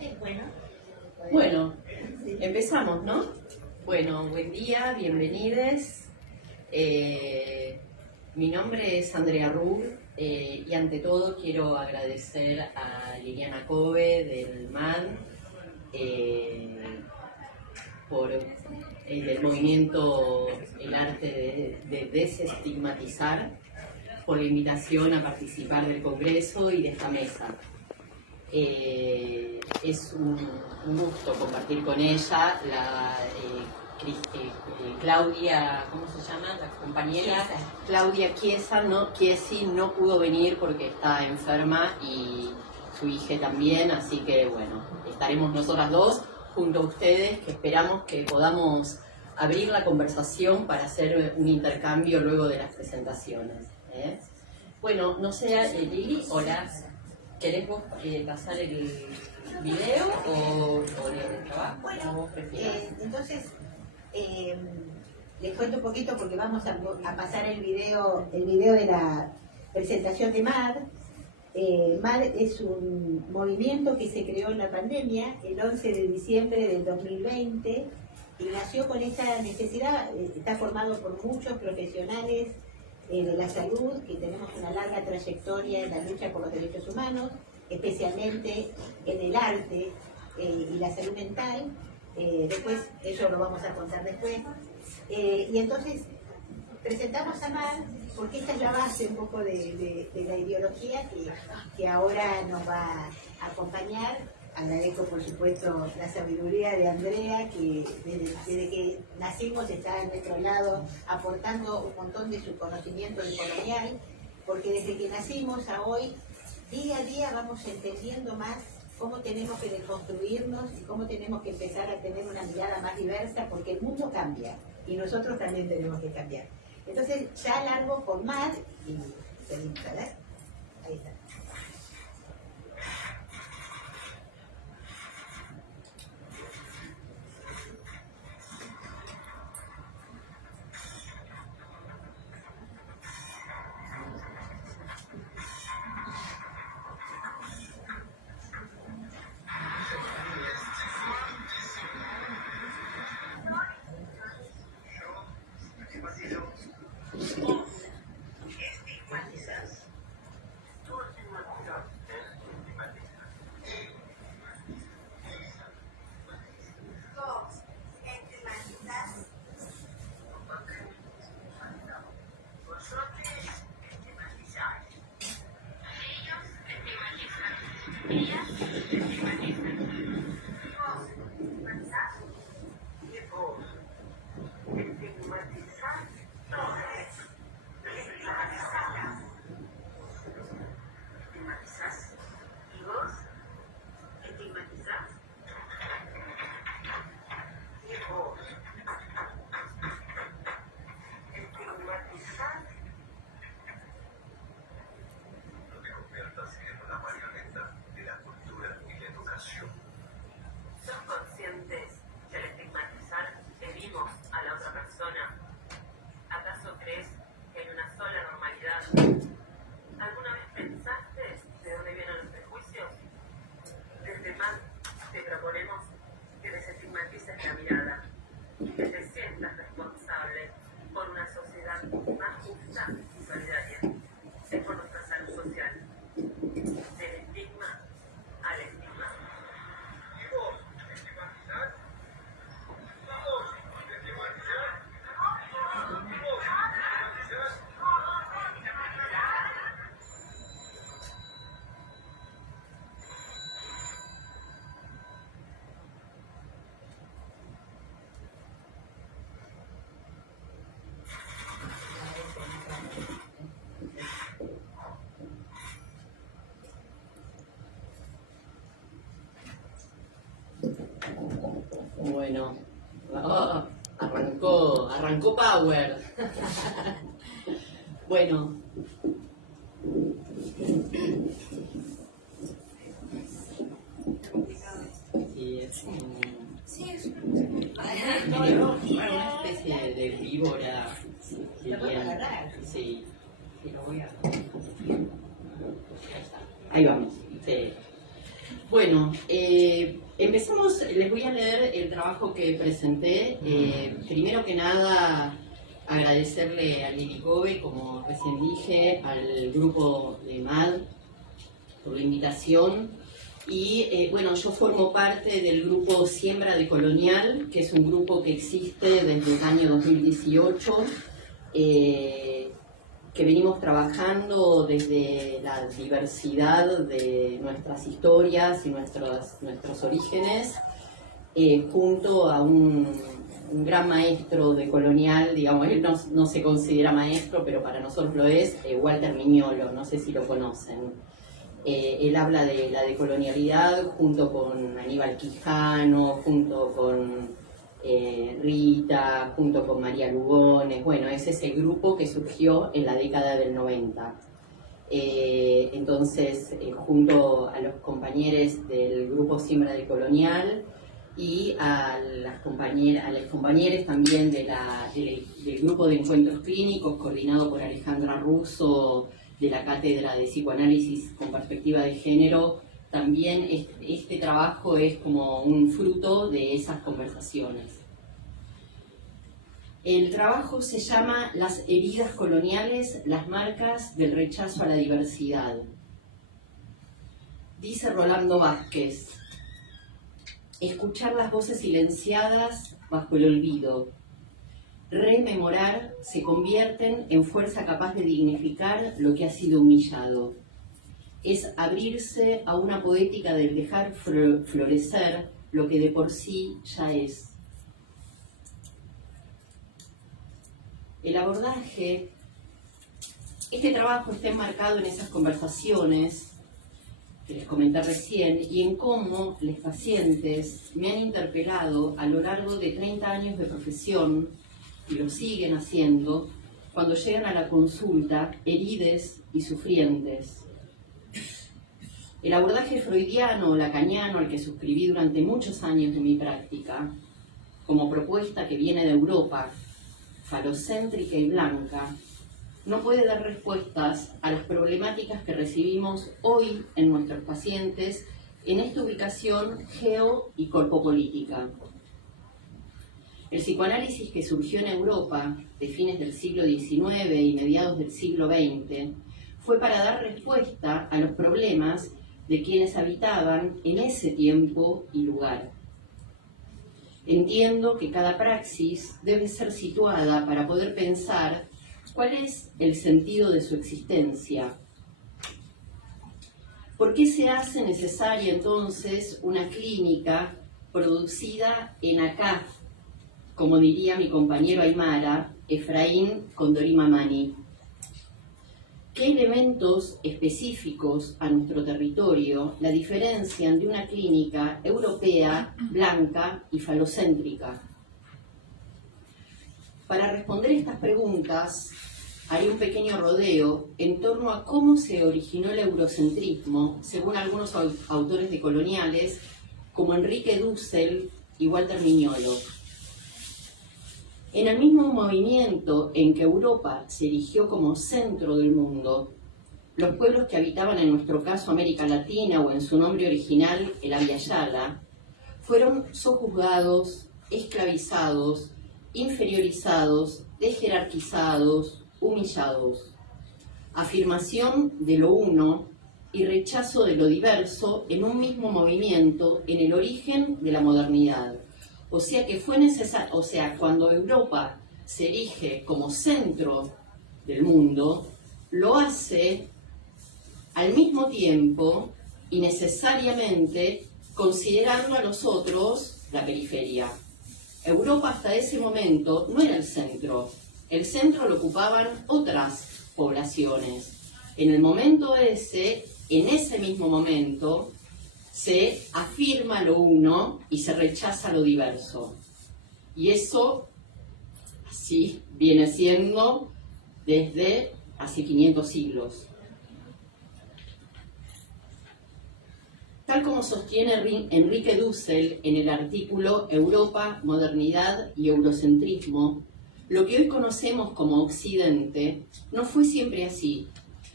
Bueno, empezamos, ¿no? Bueno, buen día, bienvenidos. Mi nombre es Andrea Rull y ante todo quiero agradecer a Liliana Cove del MAD por el movimiento El Arte de Desestigmatizar, por la invitación a participar del Congreso y de esta mesa. Es un gusto compartir con ella, Claudia, ¿cómo se llama? La compañera Claudia Chiesi no pudo venir porque está enferma y su hija también, así que bueno, estaremos nosotras dos junto a ustedes, que esperamos que podamos abrir la conversación para hacer un intercambio luego de las presentaciones. Bueno, no sé, Lili, hola. ¿Querés vos pasar el video o el trabajo? Bueno, entonces les cuento un poquito porque vamos a pasar el video de la presentación de MAD. MAD es un movimiento que se creó en la pandemia el 11 de diciembre del 2020 y nació con esta necesidad. Está formado por muchos profesionales de la salud, que tenemos una larga trayectoria en la lucha por los derechos humanos, especialmente en el arte y la salud mental. Después, eso lo vamos a contar después. Y entonces, presentamos a MAD porque esta es la base un poco de la ideología que ahora nos va a acompañar. Agradezco, por supuesto, la sabiduría de Andrea, que desde que nacimos está a nuestro lado aportando un montón de su conocimiento de colonial, porque desde que nacimos a hoy, día a día vamos entendiendo más cómo tenemos que deconstruirnos y cómo tenemos que empezar a tener una mirada más diversa, porque el mundo cambia y nosotros también tenemos que cambiar. Entonces, ya largo con MAD y seguimos, ¿verdad? Ahí está. Bueno, arrancó Power. Bueno. Sí, es una especie de víbora. Sí, lo voy a... Ahí está. Ahí vamos. Sí. Bueno, empezamos, les voy a leer el trabajo que presenté. Primero que nada, agradecerle a Lili Kobe, como recién dije, al grupo de MAD por la invitación. Y bueno, yo formo parte del grupo Siembra Decolonial, que es un grupo que existe desde el año 2018, que venimos trabajando desde la diversidad de nuestras historias y nuestros orígenes, junto a un gran maestro decolonial, digamos, él no se considera maestro, pero para nosotros lo es, Walter Miñolo, no sé si lo conocen. Él habla de la decolonialidad junto con Aníbal Quijano, junto con Rita, junto con María Lugones. Bueno, ese es el grupo que surgió en la década del 90. Entonces, junto a los compañeros del grupo Siembra Decolonial y a las compañeras también del grupo de encuentros clínicos coordinado por Alejandra Russo, de la Cátedra de Psicoanálisis con Perspectiva de Género, también este trabajo es como un fruto de esas conversaciones. El trabajo se llama Las heridas coloniales, las marcas del rechazo a la diversidad. Dice Rolando Vázquez: escuchar las voces silenciadas bajo el olvido. Rememorar se convierten en fuerza capaz de dignificar lo que ha sido humillado. Es abrirse a una poética del dejar florecer lo que de por sí ya es. El abordaje, este trabajo está enmarcado en esas conversaciones que les comenté recién y en cómo los pacientes me han interpelado a lo largo de 30 años de profesión, y lo siguen haciendo, cuando llegan a la consulta herides y sufrientes. El abordaje freudiano o lacaniano al que suscribí durante muchos años de mi práctica, como propuesta que viene de Europa, falocéntrica y blanca, no puede dar respuestas a las problemáticas que recibimos hoy en nuestros pacientes en esta ubicación geo- y corpopolítica. El psicoanálisis que surgió en Europa de fines del siglo XIX y mediados del siglo XX fue para dar respuesta a los problemas de quienes habitaban en ese tiempo y lugar. Entiendo que cada praxis debe ser situada para poder pensar cuál es el sentido de su existencia. ¿Por qué se hace necesaria entonces una clínica producida en acá, como diría mi compañero aymara, Efraín Condorimamani? ¿Qué elementos específicos a nuestro territorio la diferencian de una clínica europea, blanca y falocéntrica? Para responder estas preguntas, haré un pequeño rodeo en torno a cómo se originó el eurocentrismo, según algunos autores decoloniales, como Enrique Dussel y Walter Miñolo. En el mismo movimiento en que Europa se erigió como centro del mundo, los pueblos que habitaban en nuestro caso América Latina o en su nombre original el Abya Yala, fueron sojuzgados, esclavizados, inferiorizados, desjerarquizados, humillados. Afirmación de lo uno y rechazo de lo diverso en un mismo movimiento en el origen de la modernidad. O sea que fue necesario, cuando Europa se erige como centro del mundo, lo hace al mismo tiempo y necesariamente considerando a los otros la periferia. Europa hasta ese momento no era el centro lo ocupaban otras poblaciones. En el momento ese, en ese mismo momento, se afirma lo uno y se rechaza lo diverso. Y eso así viene siendo desde hace 500 siglos. Tal como sostiene Enrique Dussel en el artículo Europa, Modernidad y Eurocentrismo, lo que hoy conocemos como Occidente no fue siempre así.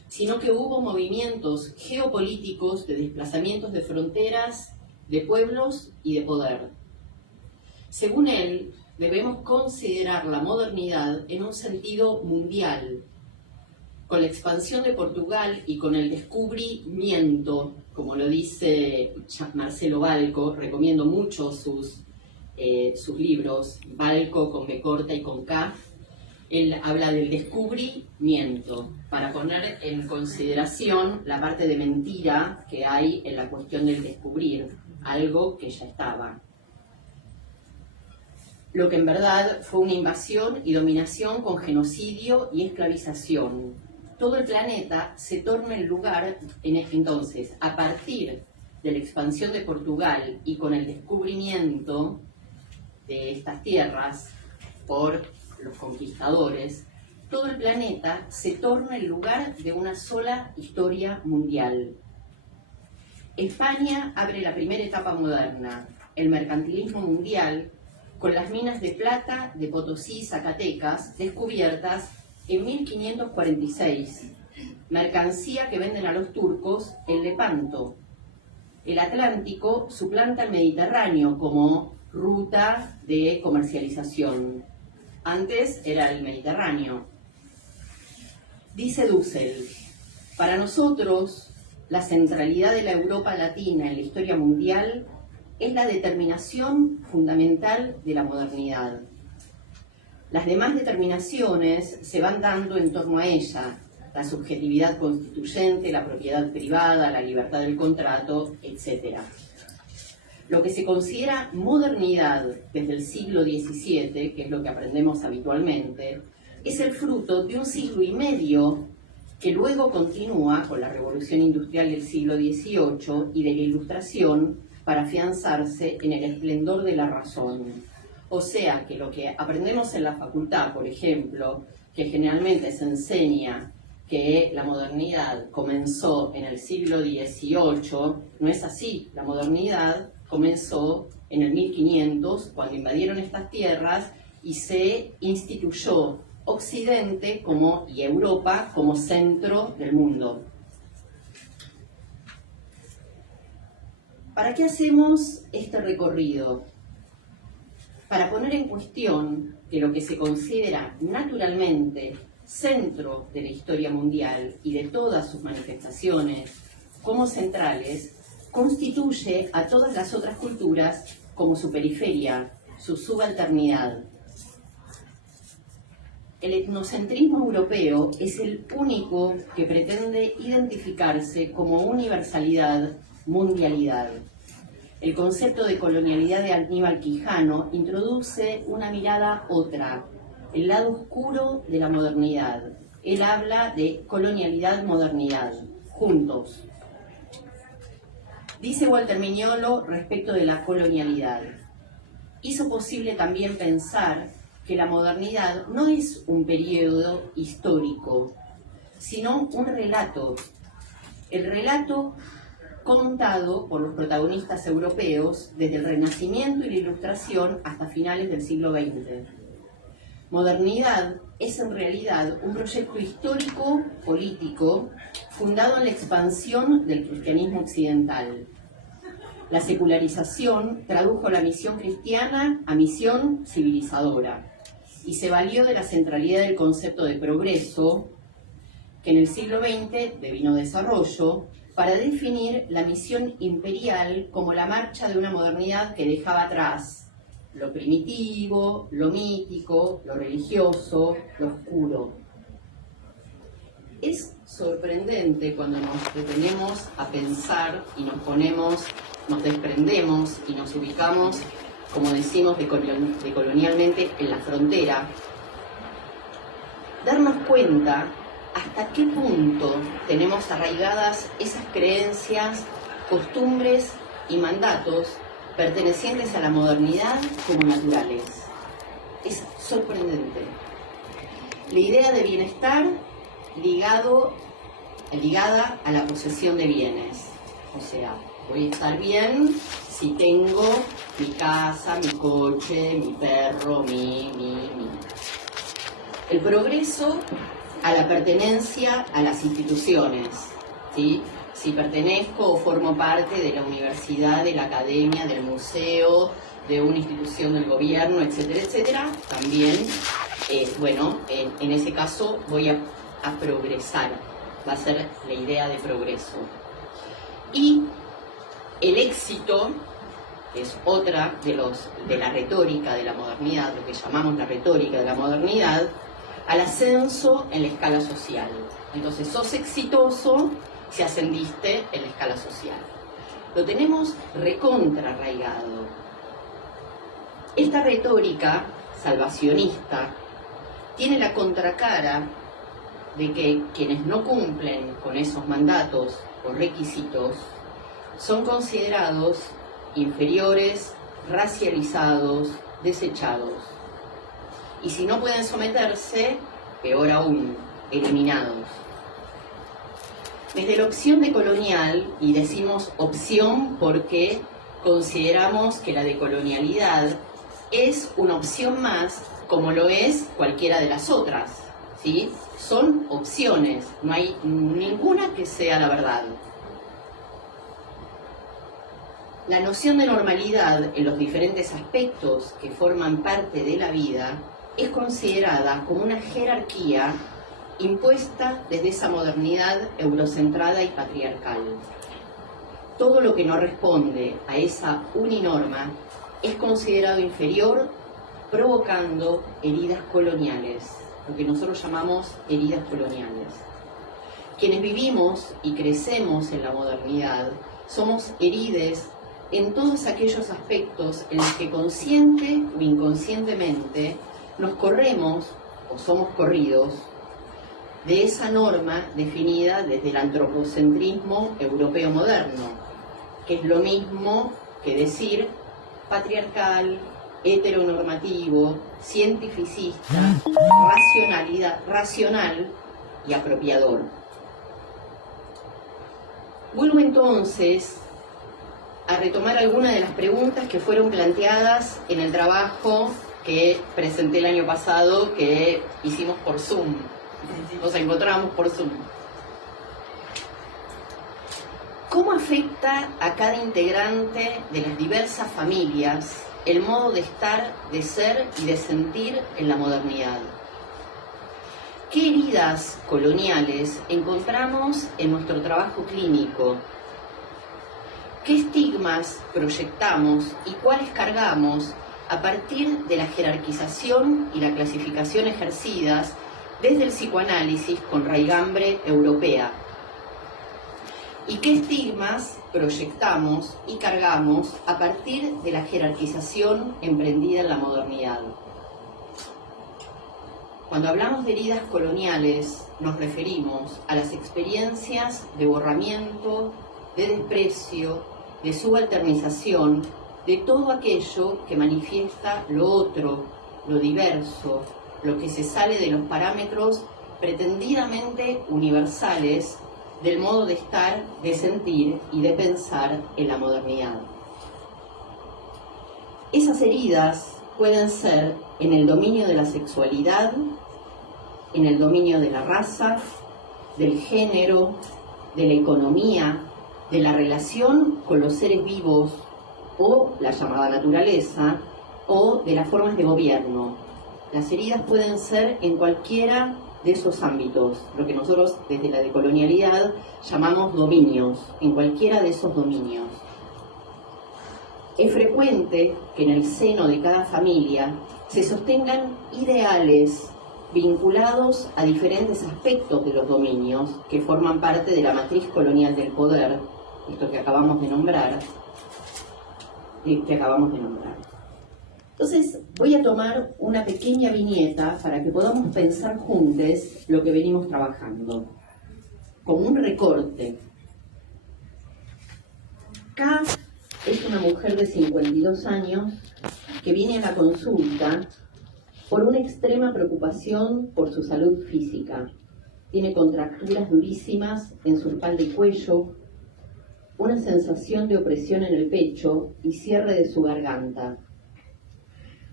sino que hubo movimientos geopolíticos de desplazamientos de fronteras, de pueblos y de poder. Según él, debemos considerar la modernidad en un sentido mundial. Con la expansión de Portugal y con el descubrimiento, como lo dice Marcelo Balco, recomiendo mucho sus libros, Balco con B corta y con K, él habla del descubrimiento, para poner en consideración la parte de mentira que hay en la cuestión del descubrir, algo que ya estaba. Lo que en verdad fue una invasión y dominación con genocidio y esclavización. Todo el planeta se torna el lugar, entonces, a partir de la expansión de Portugal y con el descubrimiento de estas tierras por los conquistadores, todo el planeta se torna el lugar de una sola historia mundial. España abre la primera etapa moderna, el mercantilismo mundial, con las minas de plata de Potosí y Zacatecas descubiertas en 1546, mercancía que venden a los turcos en Lepanto. El Atlántico suplanta el Mediterráneo como ruta de comercialización. Antes era el Mediterráneo. Dice Dussel, para nosotros la centralidad de la Europa latina en la historia mundial es la determinación fundamental de la modernidad. Las demás determinaciones se van dando en torno a ella, la subjetividad constituyente, la propiedad privada, la libertad del contrato, etc. Lo que se considera modernidad desde el siglo XVII, que es lo que aprendemos habitualmente, es el fruto de un siglo y medio que luego continúa con la Revolución Industrial del siglo XVIII y de la Ilustración para afianzarse en el esplendor de la razón. O sea que lo que aprendemos en la facultad, por ejemplo, que generalmente se enseña que la modernidad comenzó en el siglo XVIII, no es así. La modernidad comenzó en el 1500, cuando invadieron estas tierras y se instituyó Occidente y Europa como centro del mundo. ¿Para qué hacemos este recorrido? Para poner en cuestión que lo que se considera naturalmente centro de la historia mundial y de todas sus manifestaciones como centrales, constituye a todas las otras culturas como su periferia, su subalternidad. El etnocentrismo europeo es el único que pretende identificarse como universalidad, mundialidad. El concepto de colonialidad de Aníbal Quijano introduce una mirada otra, el lado oscuro de la modernidad. Él habla de colonialidad-modernidad, juntos. Dice Walter Mignolo respecto de la colonialidad: hizo posible también pensar que la modernidad no es un periodo histórico, sino un relato. El relato contado por los protagonistas europeos desde el Renacimiento y la Ilustración hasta finales del siglo XX. Modernidad es en realidad un proyecto histórico-político fundado en la expansión del cristianismo occidental. La secularización tradujo la misión cristiana a misión civilizadora y se valió de la centralidad del concepto de progreso, que en el siglo XX devino desarrollo, para definir la misión imperial como la marcha de una modernidad que dejaba atrás lo primitivo, lo mítico, lo religioso, lo oscuro. Es sorprendente cuando nos detenemos a pensar y nos desprendemos y nos ubicamos, como decimos decolonialmente, en la frontera, darnos cuenta hasta qué punto tenemos arraigadas esas creencias, costumbres y mandatos pertenecientes a la modernidad como naturales. Es sorprendente. La idea de bienestar ligada a la posesión de bienes. O sea, voy a estar bien si tengo mi casa, mi coche, mi perro, mi. El progreso a la pertenencia a las instituciones, ¿sí? Si pertenezco o formo parte de la universidad, de la academia, del museo, de una institución del gobierno, etcétera, etcétera, también, bueno, en ese caso voy a progresar, va a ser la idea de progreso. Y el éxito es otra de la retórica de la modernidad, lo que llamamos la retórica de la modernidad, al ascenso en la escala social. Entonces, sos exitoso si ascendiste en la escala social. Lo tenemos recontra arraigado. Esta retórica salvacionista tiene la contracara de que quienes no cumplen con esos mandatos o requisitos son considerados inferiores, racializados, desechados. Y si no pueden someterse, peor aún, eliminados. Desde la opción decolonial, y decimos opción porque consideramos que la decolonialidad es una opción más, como lo es cualquiera de las otras, ¿sí? Son opciones, no hay ninguna que sea la verdad. La noción de normalidad en los diferentes aspectos que forman parte de la vida es considerada como una jerarquía impuesta desde esa modernidad eurocentrada y patriarcal. Todo lo que no responde a esa uninorma es considerado inferior, provocando heridas coloniales, lo que nosotros llamamos heridas coloniales. Quienes vivimos y crecemos en la modernidad somos herides en todos aquellos aspectos en los que consciente o inconscientemente nos corremos o somos corridos de esa norma definida desde el antropocentrismo europeo moderno, que es lo mismo que decir patriarcal, heteronormativo, cientificista, racional y apropiador. Vuelvo entonces a retomar algunas de las preguntas que fueron planteadas en el trabajo que presenté el año pasado, que hicimos por Zoom. Nos encontramos por Zoom. ¿Cómo afecta a cada integrante de las diversas familias el modo de estar, de ser y de sentir en la modernidad? ¿Qué heridas coloniales encontramos en nuestro trabajo clínico? ¿Qué estigmas proyectamos y cuáles cargamos a partir de la jerarquización y la clasificación ejercidas desde el psicoanálisis con raigambre europea? ¿Y qué estigmas proyectamos y cargamos a partir de la jerarquización emprendida en la modernidad? Cuando hablamos de heridas coloniales, nos referimos a las experiencias de borramiento, de desprecio, de subalternización, de todo aquello que manifiesta lo otro, lo diverso, lo que se sale de los parámetros pretendidamente universales del modo de estar, de sentir y de pensar en la modernidad. Esas heridas pueden ser en el dominio de la sexualidad, en el dominio de la raza, del género, de la economía, de la relación con los seres vivos o la llamada naturaleza, o de las formas de gobierno. Las heridas pueden ser en cualquiera de esos ámbitos, lo que nosotros desde la decolonialidad llamamos dominios, en cualquiera de esos dominios. Es frecuente que en el seno de cada familia se sostengan ideales vinculados a diferentes aspectos de los dominios que forman parte de la matriz colonial del poder, esto que acabamos de nombrar, Entonces, voy a tomar una pequeña viñeta para que podamos pensar juntos lo que venimos trabajando, como un recorte. K es una mujer de 52 años que viene a la consulta por una extrema preocupación por su salud física. Tiene contracturas durísimas en su espalda y cuello, una sensación de opresión en el pecho y cierre de su garganta.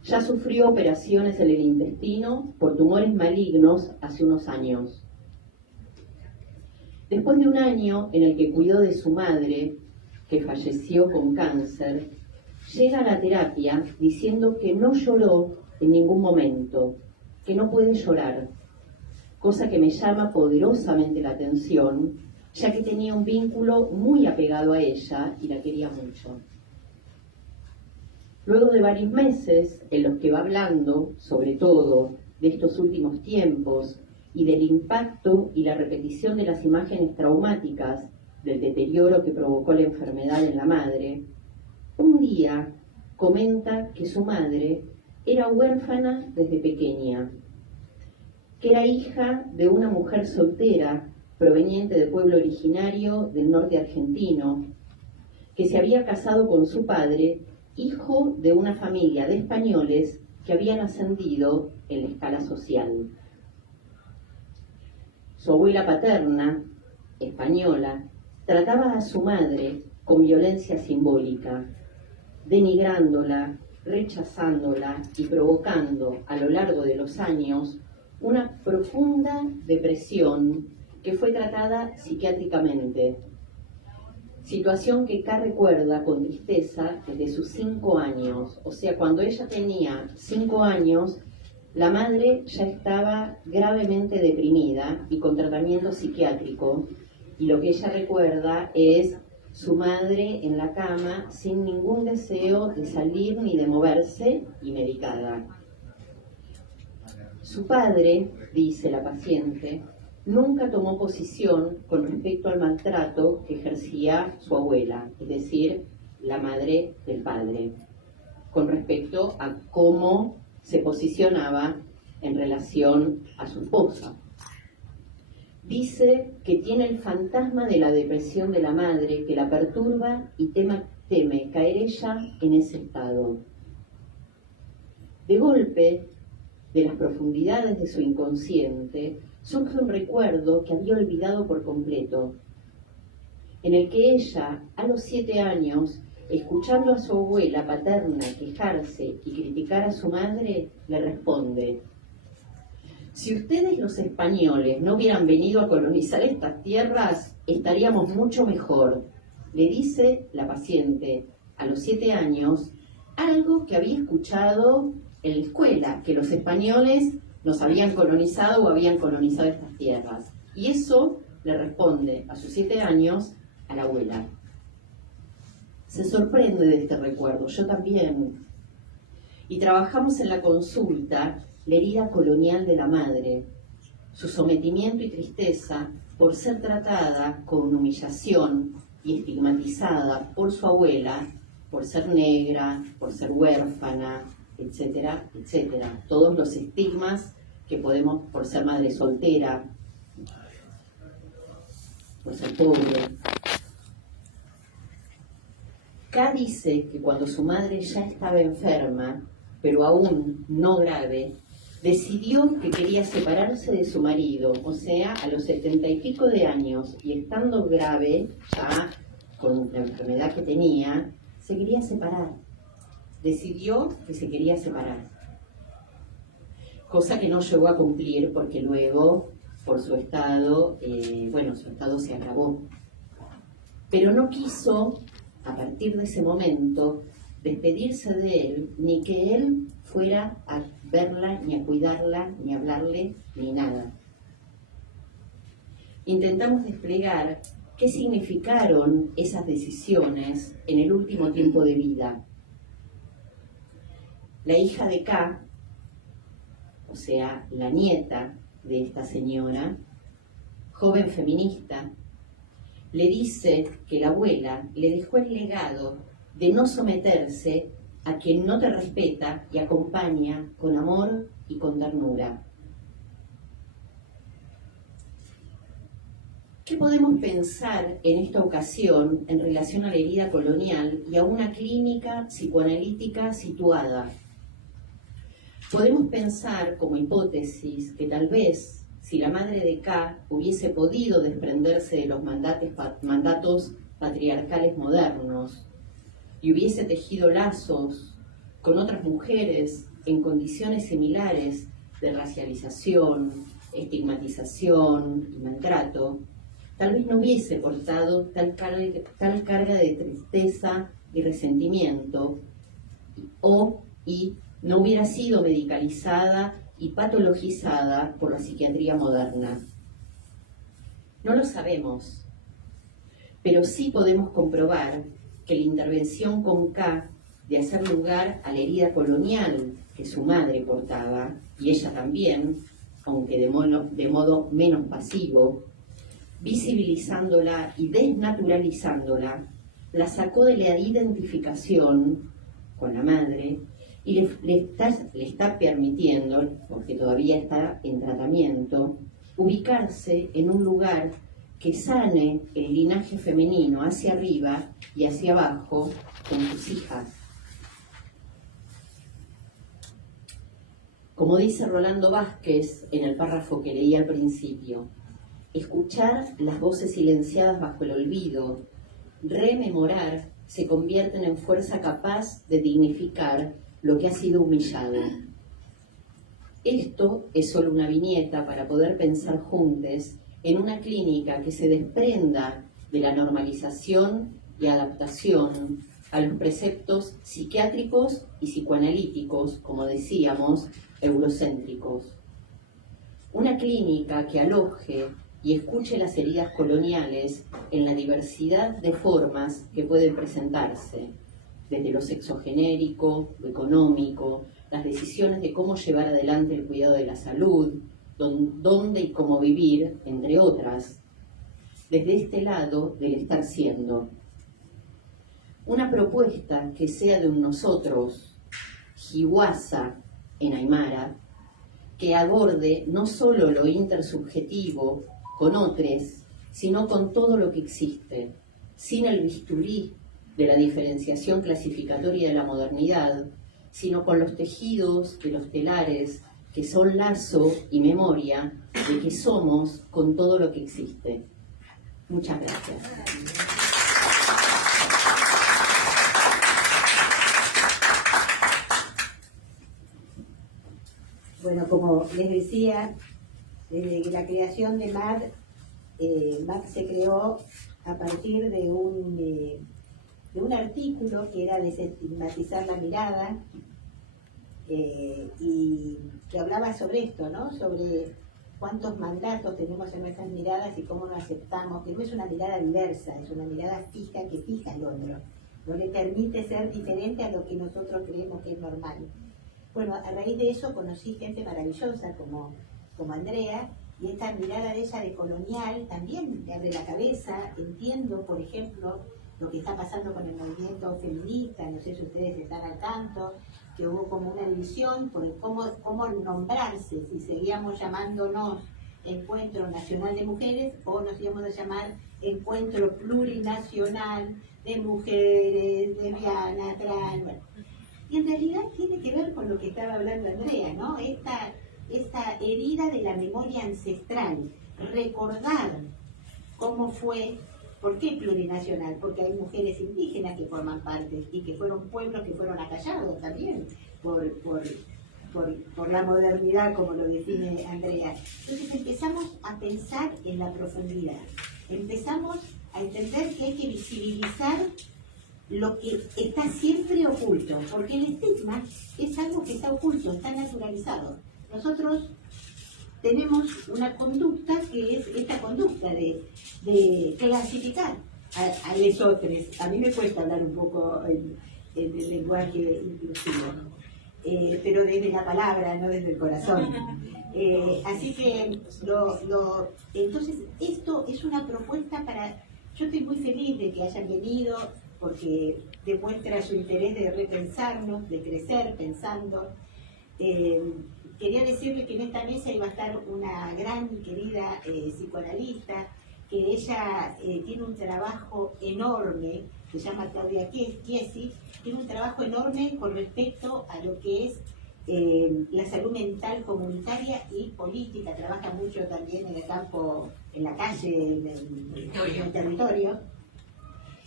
Ya sufrió operaciones en el intestino por tumores malignos hace unos años. Después de un año en el que cuidó de su madre, que falleció con cáncer, llega a la terapia diciendo que no lloró en ningún momento, que no puede llorar, cosa que me llama poderosamente la atención, ya que tenía un vínculo muy apegado a ella y la quería mucho. Luego de varios meses en los que va hablando, sobre todo, de estos últimos tiempos y del impacto y la repetición de las imágenes traumáticas del deterioro que provocó la enfermedad en la madre, un día comenta que su madre era huérfana desde pequeña, que era hija de una mujer soltera proveniente del pueblo originario del norte argentino, que se había casado con su padre, hijo de una familia de españoles que habían ascendido en la escala social. Su abuela paterna, española, trataba a su madre con violencia simbólica, denigrándola, rechazándola y provocando a lo largo de los años una profunda depresión que fue tratada psiquiátricamente. Situación que K recuerda con tristeza desde sus 5 años. O sea, cuando ella tenía 5 años, la madre ya estaba gravemente deprimida y con tratamiento psiquiátrico. Y lo que ella recuerda es su madre en la cama sin ningún deseo de salir ni de moverse y medicada. Su padre, dice la paciente, nunca tomó posición con respecto al maltrato que ejercía su abuela, es decir, la madre del padre, con respecto a cómo se posicionaba en relación a su esposa. Dice que tiene el fantasma de la depresión de la madre que la perturba y teme caer ella en ese estado. De golpe, de las profundidades de su inconsciente, surge un recuerdo que había olvidado por completo, en el que ella, a los 7 años, escuchando a su abuela paterna quejarse y criticar a su madre, le responde: si ustedes los españoles no hubieran venido a colonizar estas tierras, estaríamos mucho mejor. Le dice la paciente, a los 7 años, algo que había escuchado en la escuela, que los españoles nos habían colonizado o habían colonizado estas tierras. Y eso le responde a sus 7 años a la abuela. Se sorprende de este recuerdo, yo también. Y trabajamos en la consulta la herida colonial de la madre, su sometimiento y tristeza por ser tratada con humillación y estigmatizada por su abuela, por ser negra, por ser huérfana, etcétera, etcétera. Todos los estigmas que podemos, por ser madre soltera, por ser pobre. K dice que cuando su madre ya estaba enferma, pero aún no grave, decidió que quería separarse de su marido, o sea, a los 70 y pico de años, y estando grave, ya con la enfermedad que tenía, se quería separar. Decidió que se quería separar. Cosa que no llegó a cumplir porque luego, por su estado, su estado se agravó. Pero no quiso, a partir de ese momento, despedirse de él, ni que él fuera a verla, ni a cuidarla, ni a hablarle, ni nada. Intentamos desplegar qué significaron esas decisiones en el último tiempo de vida. La hija de K, o sea, la nieta de esta señora, joven feminista, le dice que la abuela le dejó el legado de no someterse a quien no te respeta y acompaña con amor y con ternura. ¿Qué podemos pensar en esta ocasión en relación a la herida colonial y a una clínica psicoanalítica situada? Podemos pensar como hipótesis que tal vez si la madre de K hubiese podido desprenderse de los mandatos patriarcales modernos y hubiese tejido lazos con otras mujeres en condiciones similares de racialización, estigmatización y maltrato, tal vez no hubiese portado tal carga de tristeza y resentimiento, y no hubiera sido medicalizada y patologizada por la psiquiatría moderna. No lo sabemos, pero sí podemos comprobar que la intervención con K de hacer lugar a la herida colonial que su madre portaba, y ella también, aunque de modo menos pasivo, visibilizándola y desnaturalizándola, la sacó de la identificación con la madre y le está permitiendo, porque todavía está en tratamiento, ubicarse en un lugar que sane el linaje femenino hacia arriba y hacia abajo con sus hijas. Como dice Rolando Vázquez en el párrafo que leí al principio, escuchar las voces silenciadas bajo el olvido, rememorar, se convierten en fuerza capaz de dignificar lo que ha sido humillado. Esto es solo una viñeta para poder pensar juntos en una clínica que se desprenda de la normalización y adaptación a los preceptos psiquiátricos y psicoanalíticos, como decíamos, eurocéntricos. Una clínica que aloje y escuche las heridas coloniales en la diversidad de formas que pueden presentarse, desde lo sexogenérico, lo económico, las decisiones de cómo llevar adelante el cuidado de la salud, dónde y cómo vivir, entre otras, desde este lado del estar siendo. Una propuesta que sea de un nosotros, Hiwasa en Aymara, que aborde no solo lo intersubjetivo con otros, sino con todo lo que existe, sin el bisturí de la diferenciación clasificatoria de la modernidad, sino con los tejidos de los telares que son lazo y memoria de que somos con todo lo que existe. Muchas gracias. Bueno, como les decía, desde la creación de MAD, MAD se creó a partir de un artículo que era desestigmatizar la mirada, y que hablaba sobre esto, ¿no? Sobre cuántos mandatos tenemos en nuestras miradas y cómo nos aceptamos, que no es una mirada diversa, es una mirada fija que fija al otro, no le permite ser diferente a lo que nosotros creemos que es normal. Bueno, a raíz de eso conocí gente maravillosa como Andrea, y esta mirada de ella de colonial también me abre la cabeza. Entiendo, por ejemplo, lo que está pasando con el movimiento feminista, no sé si ustedes están al tanto, que hubo como una división por cómo nombrarse, si seguíamos llamándonos Encuentro Nacional de Mujeres o nos íbamos a llamar Encuentro Plurinacional de Mujeres, lesbianas, trans, bueno. Y en realidad tiene que ver con lo que estaba hablando Andrea, ¿no? Esta herida de la memoria ancestral, recordar cómo fue. ¿Por qué plurinacional? Porque hay mujeres indígenas que forman parte y que fueron pueblos que fueron acallados también por la modernidad, como lo define Andrea. Entonces empezamos a pensar en la profundidad. Empezamos a entender que hay que visibilizar lo que está siempre oculto, porque el estigma es algo que está oculto, está naturalizado. Nosotros tenemos una conducta que es esta conducta de clasificar a lesotres. A mí me cuesta hablar un poco en el lenguaje inclusivo, pero desde la palabra, no desde el corazón. Así que, entonces, esto es una propuesta para... Yo estoy muy feliz de que hayan venido, porque demuestra su interés de repensarnos, de crecer pensando. Quería decirle que en esta mesa iba a estar una gran y querida psicoanalista, que ella tiene un trabajo enorme, se llama Claudia Chiesi, tiene un trabajo enorme con respecto a lo que es la salud mental comunitaria y política. Trabaja mucho también en el campo, en la calle, en el territorio.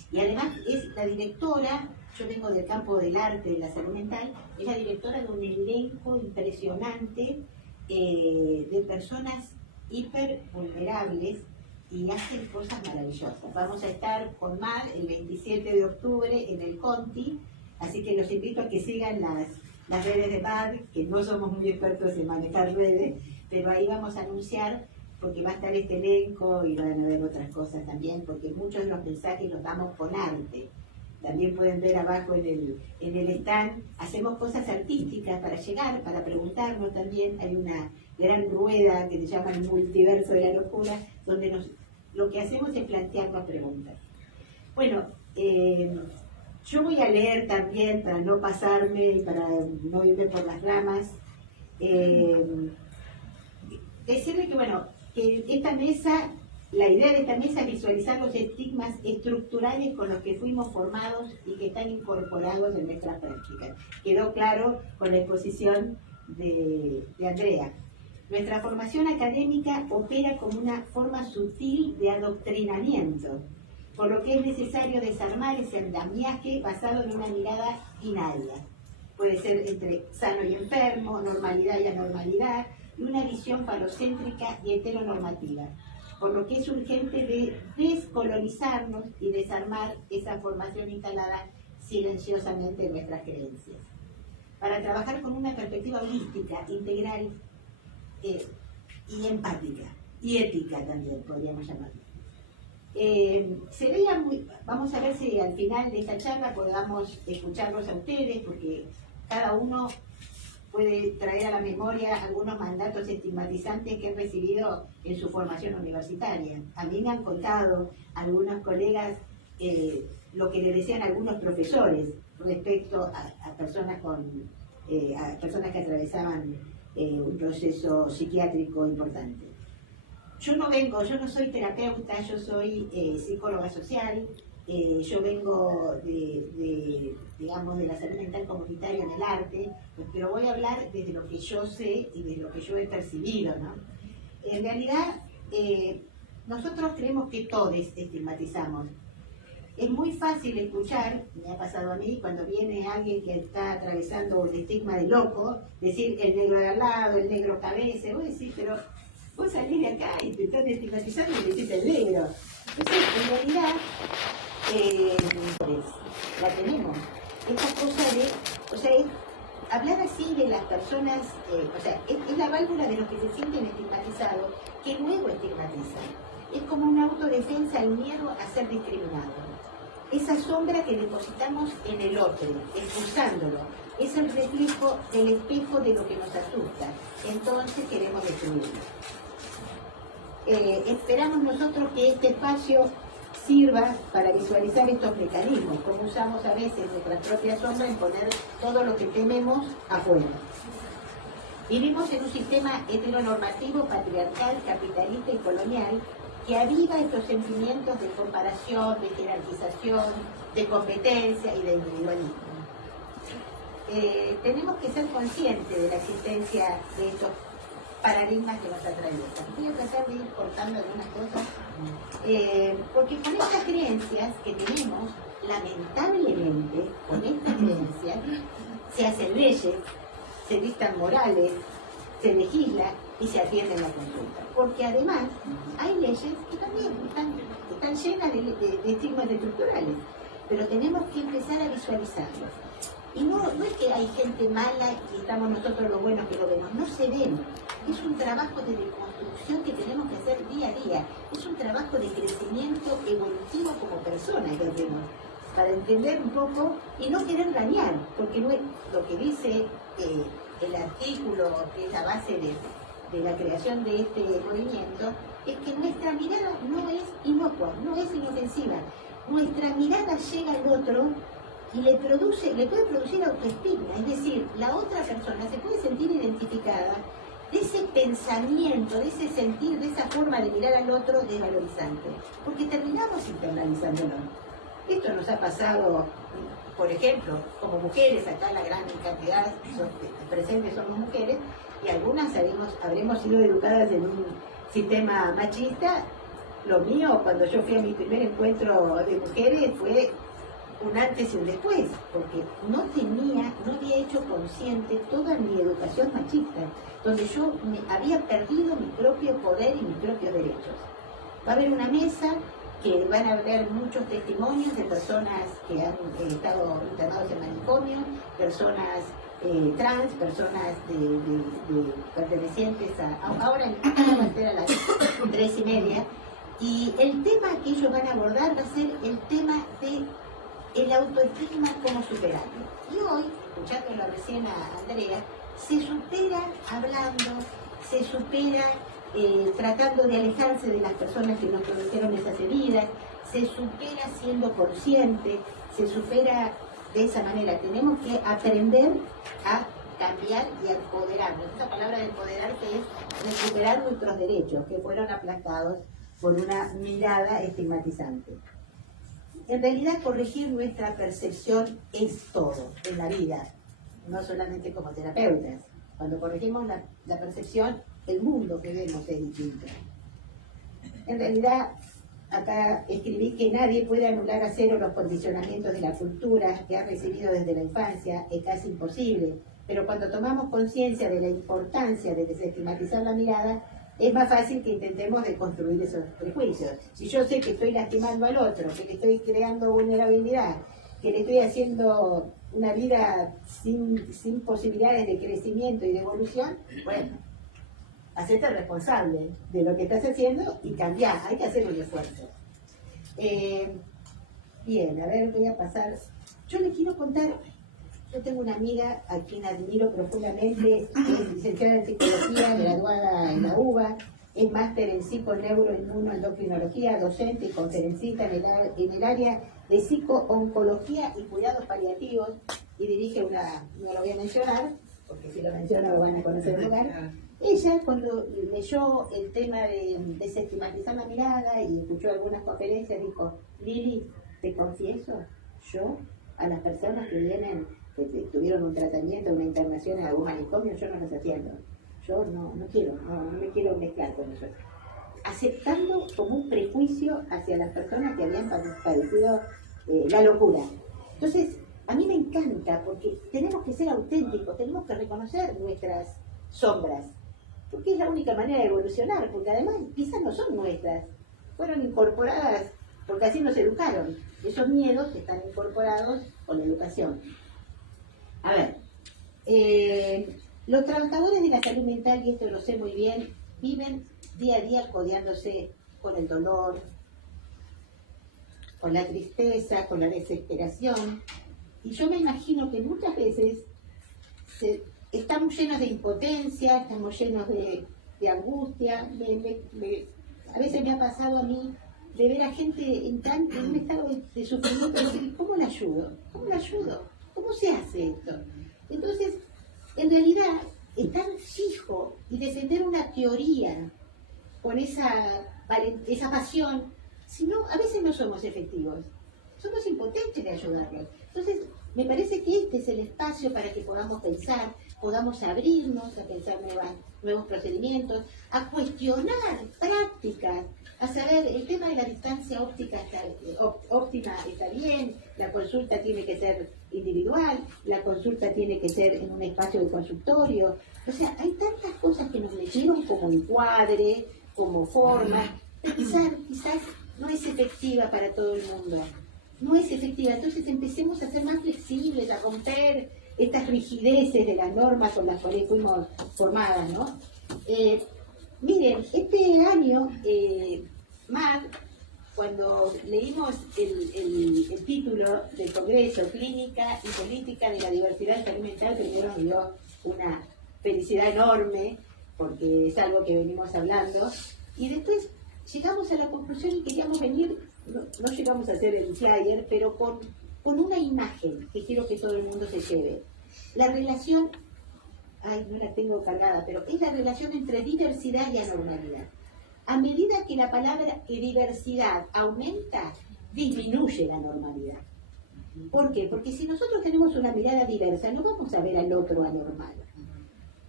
Y además es la directora, yo vengo del campo del arte, de la salud mental, es la directora de un elenco impresionante de personas hiper vulnerables y hacen cosas maravillosas. Vamos a estar con Mar el 27 de octubre en el Conti, así que los invito a que sigan las redes de Mar, que no somos muy expertos en manejar redes, pero ahí vamos a anunciar, porque va a estar este elenco y van a haber otras cosas también, porque muchos de los mensajes los damos con arte. También pueden ver abajo en el stand, hacemos cosas artísticas para llegar, para preguntarnos también. Hay una gran rueda que se llama el multiverso de la locura, donde lo que hacemos es plantearnos preguntas. Bueno, yo voy a leer también, para no pasarme y para no irme por las ramas, decirle que, bueno, que esta mesa, la idea de esta mesa es visualizar los estigmas estructurales con los que fuimos formados y que están incorporados en nuestras prácticas. Quedó claro con la exposición de Andrea. Nuestra formación académica opera como una forma sutil de adoctrinamiento, por lo que es necesario desarmar ese andamiaje basado en una mirada binaria. Puede ser entre sano y enfermo, normalidad y anormalidad, y una visión falocéntrica y heteronormativa, por lo que es urgente descolonizarnos y desarmar esa formación instalada silenciosamente en nuestras creencias. Para trabajar con una perspectiva holística, integral y empática, y ética también, podríamos llamarlo. Vamos a ver si al final de esta charla podamos escucharlos a ustedes, porque cada uno puede traer a la memoria algunos mandatos estigmatizantes que he recibido en su formación universitaria. A mí me han contado algunos colegas lo que le decían algunos profesores respecto a personas que atravesaban un proceso psiquiátrico importante. Yo no soy terapeuta, yo soy psicóloga social. Yo vengo digamos, de la salud mental comunitaria en el arte, pero voy a hablar desde lo que yo sé y de lo que yo he percibido, ¿no? En realidad, nosotros creemos que todos estigmatizamos. Es muy fácil escuchar, me ha pasado a mí, cuando viene alguien que está atravesando el estigma de loco, decir el negro de al lado, el negro cabeza, vos decís, pero vos salís de acá y te están estigmatizando y decís el negro. Entonces, en realidad, la tenemos. Esta cosa hablar así de las personas, es la válvula de los que se sienten estigmatizados, que luego estigmatizan. Es como una autodefensa al miedo a ser discriminado. Esa sombra que depositamos en el otro, expulsándolo, es el reflejo del espejo de lo que nos asusta. Entonces queremos destruirlo. Esperamos nosotros que este espacio sirva para visualizar estos mecanismos, como usamos a veces nuestra propia sombra en poner todo lo que tememos afuera. Vivimos en un sistema heteronormativo, patriarcal, capitalista y colonial que aviva estos sentimientos de comparación, de jerarquización, de competencia y de individualismo. Tenemos que ser conscientes de la existencia de estos paradigmas que nos atraviesan. Voy a tratar de ir cortando algunas cosas, porque con estas creencias que tenemos, lamentablemente, con estas creencias, se hacen leyes, se dictan morales, se legisla y se atiende la consulta. Porque además hay leyes que también están llenas de estigmas estructurales, pero tenemos que empezar a visualizarlos. Y no es que hay gente mala y estamos nosotros los buenos que lo vemos, no se ven. Es un trabajo de deconstrucción que tenemos que hacer día a día. Es un trabajo de crecimiento evolutivo como personas que hacemos, para entender un poco y no querer dañar, porque no es lo que dice el artículo, que es la base de la creación de este movimiento, es que nuestra mirada no es inocua, no es inofensiva. Nuestra mirada llega al otro y le puede producir autoestima, es decir, la otra persona se puede sentir identificada de ese pensamiento, de ese sentir, de esa forma de mirar al otro desvalorizante, porque terminamos internalizándolo. Esto nos ha pasado, por ejemplo, como mujeres, acá la gran cantidad presentes somos mujeres, y algunas habremos sido educadas en un sistema machista Lo mío, cuando yo fui a mi primer encuentro de mujeres, fue un antes y un después, porque no había hecho consciente toda mi educación machista, donde yo había perdido mi propio poder y mis propios derechos. Va a haber una mesa que van a haber muchos testimonios de personas que han estado internados en manicomio, personas trans, personas pertenecientes ahora va a ser a las 3:30, y el tema que ellos van a abordar va a ser el tema de el autoestigma, cómo superarlo. Y hoy, escuchándolo recién a Andrea, se supera hablando, se supera tratando de alejarse de las personas que nos produjeron esas heridas, se supera siendo consciente, se supera de esa manera. Tenemos que aprender a cambiar y a empoderarnos. Esa palabra de empoderar que es recuperar nuestros derechos, que fueron aplastados por una mirada estigmatizante. En realidad, corregir nuestra percepción es todo en la vida, no solamente como terapeutas. Cuando corregimos la percepción, el mundo que vemos es distinto. En realidad, acá escribí que nadie puede anular a cero los condicionamientos de la cultura que ha recibido desde la infancia, es casi imposible, pero cuando tomamos conciencia de la importancia de desestigmatizar la mirada, es más fácil que intentemos deconstruir esos prejuicios. Si yo sé que estoy lastimando al otro, que le estoy creando vulnerabilidad, que le estoy haciendo una vida sin posibilidades de crecimiento y de evolución, bueno, hacerte responsable de lo que estás haciendo y cambiar, hay que hacer un esfuerzo. Bien, a ver, voy a pasar. Yo les quiero contar, yo tengo una amiga a quien admiro profundamente, es licenciada en psicología, graduada en la UBA, es máster en psiconeuroinmunoendocrinología, docente y conferencista en el área de psico-oncología y cuidados paliativos, y dirige una, no lo voy a mencionar, porque si lo menciono lo van a conocer el lugar. Ella, cuando leyó el tema de desestigmatizar la mirada y escuchó algunas conferencias, dijo: Lili, te confieso, yo a las personas que vienen, que tuvieron un tratamiento, una internación en algún manicomio, yo no las atiendo. Yo no me quiero mezclar con ellos. Aceptando como un prejuicio hacia las personas que habían padecido la locura. Entonces, a mí me encanta, porque tenemos que ser auténticos, tenemos que reconocer nuestras sombras, porque es la única manera de evolucionar, porque además quizás no son nuestras, fueron incorporadas porque así nos educaron. Esos miedos están incorporados con la educación. A ver, los trabajadores de la salud mental, y esto lo sé muy bien, viven día a día codeándose con el dolor, con la tristeza, con la desesperación, y yo me imagino que muchas veces estamos llenos de impotencia, estamos llenos de angustia. A veces me ha pasado a mí de ver a gente en un estado de sufrimiento, y ¿cómo la ayudo? ¿Cómo la ayudo? ¿Cómo se hace esto? Entonces, en realidad, estar fijo y defender una teoría con esa pasión, si no, a veces no somos efectivos, somos impotentes de ayudarlos. Entonces, me parece que este es el espacio para que podamos pensar, podamos abrirnos a pensar nuevos procedimientos, a cuestionar prácticas, a saber, el tema de la distancia óptima está bien, la consulta tiene que ser individual, la consulta tiene que ser en un espacio de consultorio. O sea, hay tantas cosas que nos metieron como encuadre, como forma. Pensar quizás no es efectiva para todo el mundo. No es efectiva. Entonces empecemos a ser más flexibles, a romper estas rigideces de las normas con las cuales fuimos formadas, ¿no? Miren, este año, MAD, cuando leímos el título del Congreso, Clínica y Política de la Diversidad Salud Mental, primero me dio una felicidad enorme, porque es algo que venimos hablando, y después llegamos a la conclusión y queríamos venir, no llegamos a hacer el flyer, pero con una imagen que quiero que todo el mundo se lleve. La relación, no la tengo cargada, pero es la relación entre diversidad y anormalidad. A medida que la palabra diversidad aumenta, disminuye la normalidad. ¿Por qué? Porque si nosotros tenemos una mirada diversa, no vamos a ver al otro anormal.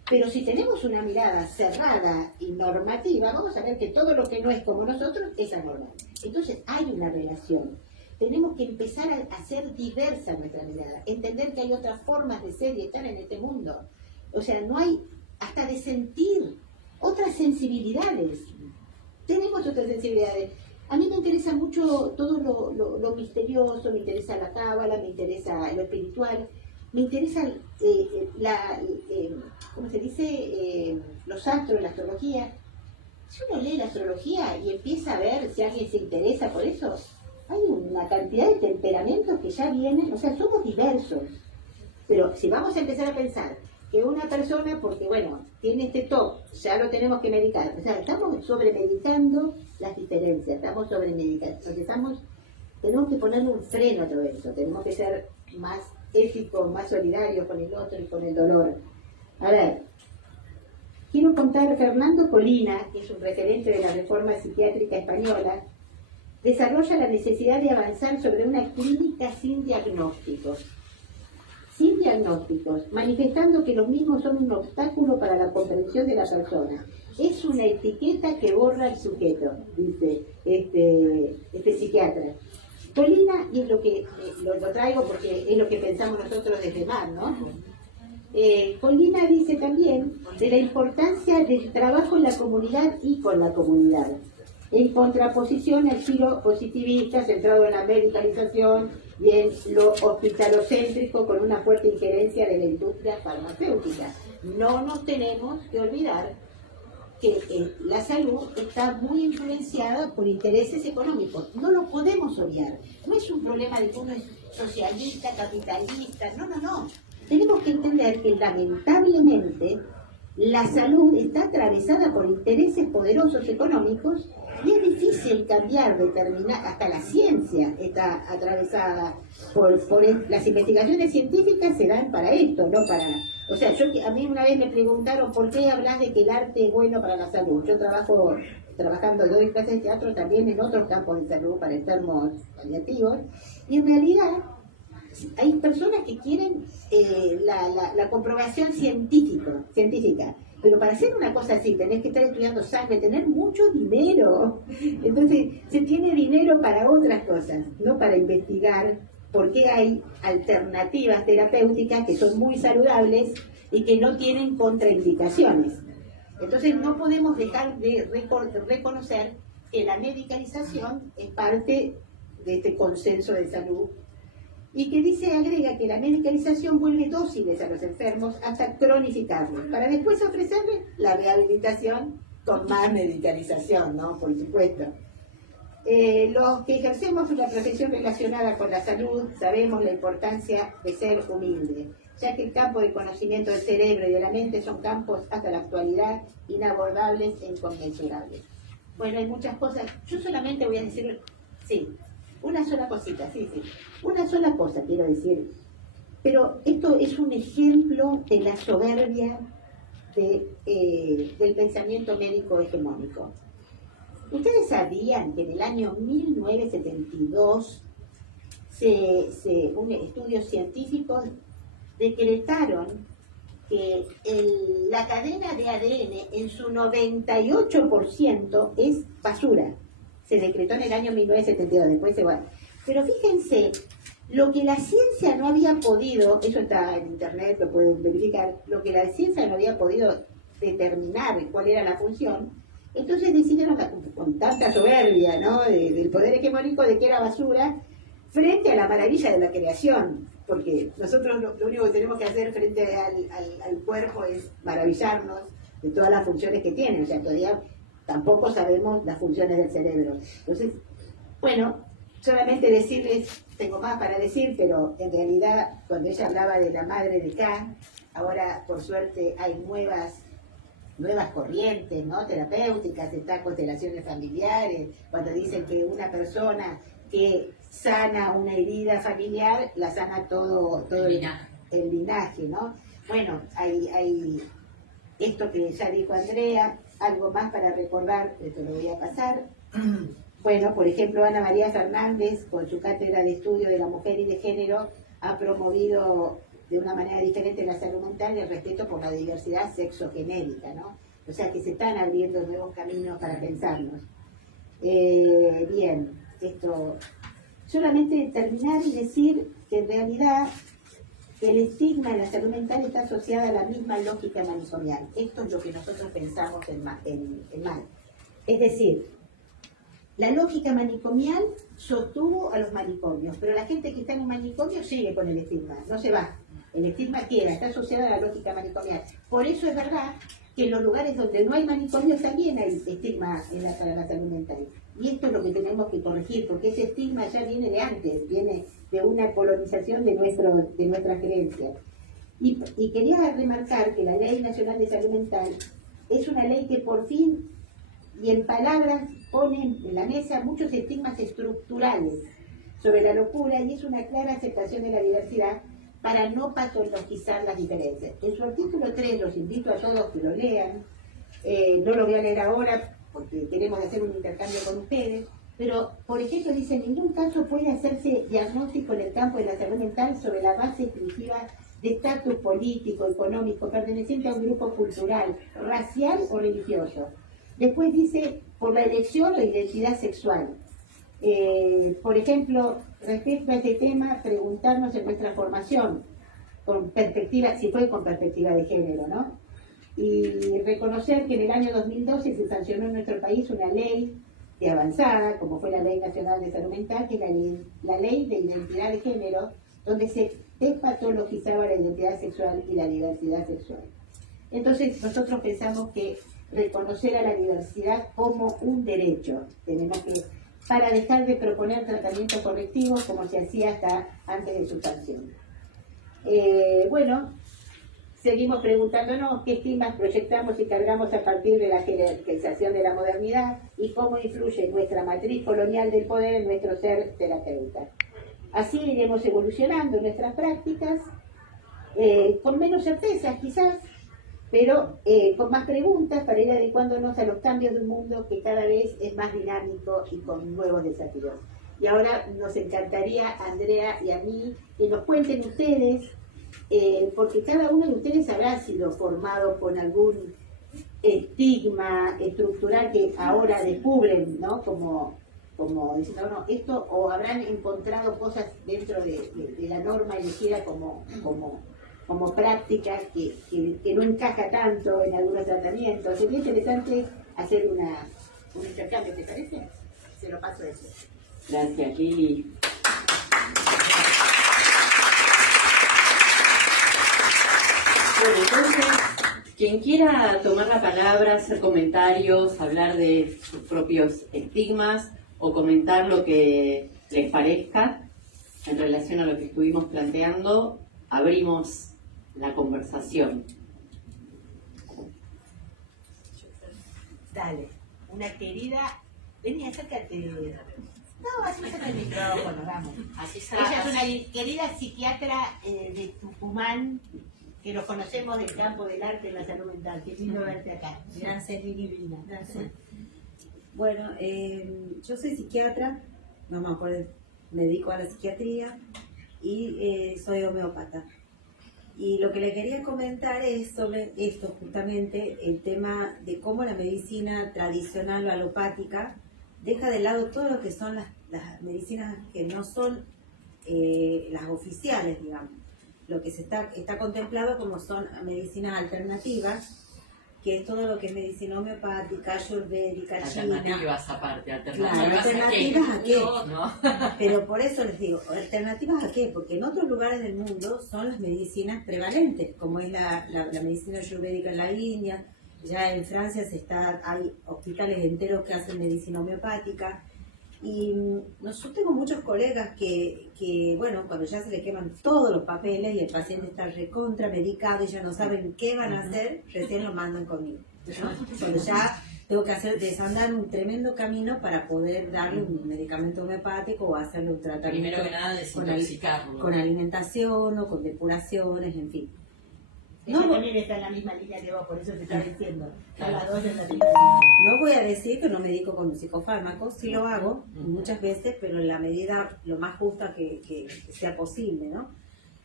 Pero si tenemos una mirada cerrada y normativa, vamos a ver que todo lo que no es como nosotros es anormal. Entonces hay una relación. Tenemos que empezar a hacer diversa nuestra mirada, entender que hay otras formas de ser y estar en este mundo. O sea, no hay, hasta de sentir, otras sensibilidades. Tenemos otras sensibilidades. A mí me interesa mucho todo lo misterioso, me interesa la cábala, me interesa lo espiritual, me interesa ¿cómo se dice? Los astros, la astrología. Si uno lee la astrología y empieza a ver si alguien se interesa por eso, hay una cantidad de temperamentos que ya vienen, o sea, somos diversos. Pero si vamos a empezar a pensar que una persona, porque bueno, tiene este TOC, ya lo tenemos que medicar, o sea, estamos sobremedicando las diferencias, estamos sobremedicando, porque tenemos que ponerle un freno a todo eso, tenemos que ser más éticos, más solidarios con el otro y con el dolor. A ver, quiero contar, Fernando Colina, que es un referente de la reforma psiquiátrica española, desarrolla la necesidad de avanzar sobre una clínica sin diagnósticos, manifestando que los mismos son un obstáculo para la comprensión de la persona. Es una etiqueta que borra el sujeto, dice este psiquiatra. Colina, y es lo que lo traigo porque es lo que pensamos nosotros desde MAD, ¿no? Colina dice también de la importancia del trabajo en la comunidad y con la comunidad, en contraposición al giro positivista centrado en la medicalización y en lo hospitalocéntrico con una fuerte injerencia de la industria farmacéutica. No nos tenemos que olvidar que la salud está muy influenciada por intereses económicos. No lo podemos obviar. No es un problema de que uno es socialista, capitalista. No. Tenemos que entender que lamentablemente la salud está atravesada por intereses poderosos económicos y es difícil cambiar, determinar, hasta la ciencia está atravesada por las investigaciones científicas se dan para esto, no para... O sea, a mí una vez me preguntaron por qué hablas de que el arte es bueno para la salud. Yo doy clases de teatro también en otros campos de salud para enfermos paliativos, y en realidad hay personas que quieren la comprobación científica. Pero para hacer una cosa así, tenés que estar estudiando sangre, tener mucho dinero. Entonces, se tiene dinero para otras cosas, no para investigar por qué hay alternativas terapéuticas que son muy saludables y que no tienen contraindicaciones. Entonces, no podemos dejar de reconocer que la medicalización es parte de este consenso de salud y que agrega que la medicalización vuelve dóciles a los enfermos hasta cronificarlos, para después ofrecerles la rehabilitación con más medicalización, ¿no? Por supuesto. Los que ejercemos una profesión relacionada con la salud sabemos la importancia de ser humilde, ya que el campo de conocimiento del cerebro y de la mente son campos hasta la actualidad inabordables e inconmensurables. Bueno, hay muchas cosas. Yo solamente voy a decir, sí, una sola cosita, una sola cosa quiero decir, pero esto es un ejemplo de la soberbia del pensamiento médico hegemónico. ¿Ustedes sabían que en el año 1972 estudios científicos decretaron que la cadena de ADN en su 98% es basura? Se decretó en el año 1972, después se va. Pero fíjense, lo que la ciencia no había podido, eso está en internet, lo pueden verificar, lo que la ciencia no había podido determinar cuál era la función, entonces decidieron, con tanta soberbia, ¿no?, del poder hegemónico, de que era basura, frente a la maravilla de la creación, porque nosotros lo único que tenemos que hacer frente al cuerpo es maravillarnos de todas las funciones que tiene, o sea, todavía tampoco sabemos las funciones del cerebro. Entonces, bueno, solamente decirles, tengo más para decir, pero en realidad cuando ella hablaba de la madre de K, ahora por suerte hay nuevas corrientes, ¿no?, terapéuticas, están constelaciones familiares, cuando dicen que una persona que sana una herida familiar, la sana todo el linaje, ¿no? Bueno, hay esto que ya dijo Andrea, algo más para recordar, esto lo voy a pasar. Bueno, por ejemplo, Ana María Fernández, con su cátedra de estudio de la mujer y de género, ha promovido de una manera diferente la salud mental y el respeto por la diversidad sexogenérica, ¿no? O sea que se están abriendo nuevos caminos para pensarnos. Bien, esto, solamente terminar y decir que en realidad el estigma en la salud mental está asociada a la misma lógica manicomial. Esto es lo que nosotros pensamos en MAD. Es decir, la lógica manicomial sostuvo a los manicomios, pero la gente que está en un manicomio sigue con el estigma, no se va. El estigma queda, está asociado a la lógica manicomial. Por eso es verdad que en los lugares donde no hay manicomios también hay estigma para la salud mental. Y esto es lo que tenemos que corregir, porque ese estigma ya viene de antes, viene de una colonización de nuestras creencias. Y quería remarcar que la Ley Nacional de Salud Mental es una ley que por fin, y en palabras, pone en la mesa muchos estigmas estructurales sobre la locura, y es una clara aceptación de la diversidad para no patologizar las diferencias. En su artículo 3, los invito a todos que lo lean, no lo voy a leer ahora porque queremos hacer un intercambio con ustedes, pero por ejemplo dice: en ningún caso puede hacerse diagnóstico en el campo de la salud mental sobre la base exclusiva de estatus político, económico, perteneciente a un grupo cultural, racial o religioso. Después dice: por la elección o identidad sexual. Por ejemplo, respecto a este tema, preguntarnos en nuestra formación, con perspectiva, si fue con perspectiva de género, ¿no? Y reconocer que en el año 2012 se sancionó en nuestro país una ley de avanzada, como fue la Ley Nacional de Salud Mental, que es la ley de identidad de género, donde se despatologizaba la identidad sexual y la diversidad sexual. Entonces, nosotros pensamos que reconocer a la diversidad como un derecho, tenemos que, para dejar de proponer tratamientos correctivos como se hacía hasta antes de su sanción. Bueno, seguimos preguntándonos qué estigmas proyectamos y cargamos a partir de la jerarquización de la modernidad y cómo influye nuestra matriz colonial del poder en nuestro ser terapeuta. Así iremos evolucionando nuestras prácticas, con menos certezas quizás, pero con más preguntas para ir adecuándonos a los cambios de un mundo que cada vez es más dinámico y con nuevos desafíos. Y ahora nos encantaría, a Andrea y a mí, que nos cuenten ustedes, porque cada uno de ustedes habrá sido formado con algún estigma estructural que ahora descubren, ¿no? Como diciendo, no, esto, o habrán encontrado cosas dentro de la norma elegida como práctica que no encaja tanto en algunos tratamientos. Sería interesante hacer un intercambio, ¿te parece? Se lo paso a eso. Gracias, Lili. Bueno, entonces, quien quiera tomar la palabra, hacer comentarios, hablar de sus propios estigmas o comentar lo que les parezca en relación a lo que estuvimos planteando, abrimos la conversación. Dale, una querida, vení, acércate. No, así me saca el micrófono, vamos. Ella es una querida psiquiatra de Tucumán, que nos conocemos del campo del arte y la salud mental. Qué lindo verte acá. Gracias, Lili. Gracias. Bueno, yo soy psiquiatra, me dedico a la psiquiatría y soy homeópata. Y lo que le quería comentar es sobre esto, justamente, el tema de cómo la medicina tradicional o alopática deja de lado todo lo que son las medicinas que no son las oficiales, digamos. Lo que está contemplado como son medicinas alternativas, que es todo lo que es medicina homeopática, ayurvédica, alternativas aparte, ¿alternativas a qué? No. Pero por eso les digo, ¿alternativas a qué? Porque en otros lugares del mundo son las medicinas prevalentes, como es la medicina ayurvédica en la India, ya en Francia hay hospitales enteros que hacen medicina homeopática. Y yo tengo muchos colegas que, bueno, cuando ya se le queman todos los papeles y el paciente está recontra medicado y ya no saben qué van a hacer, recién lo mandan conmigo, ¿no? Cuando ya tengo que desandar un tremendo camino para poder darle un medicamento homeopático o hacerle un tratamiento. Primero que nada, desintoxicarlo. Con alimentación o con depuraciones, en fin. Ella también está en la misma línea que vos, por eso te está diciendo. Están las dos en la misma línea. No voy a decir que no medico con psicofármacos, sí lo hago muchas veces, pero en la medida lo más justa que sea posible, ¿no?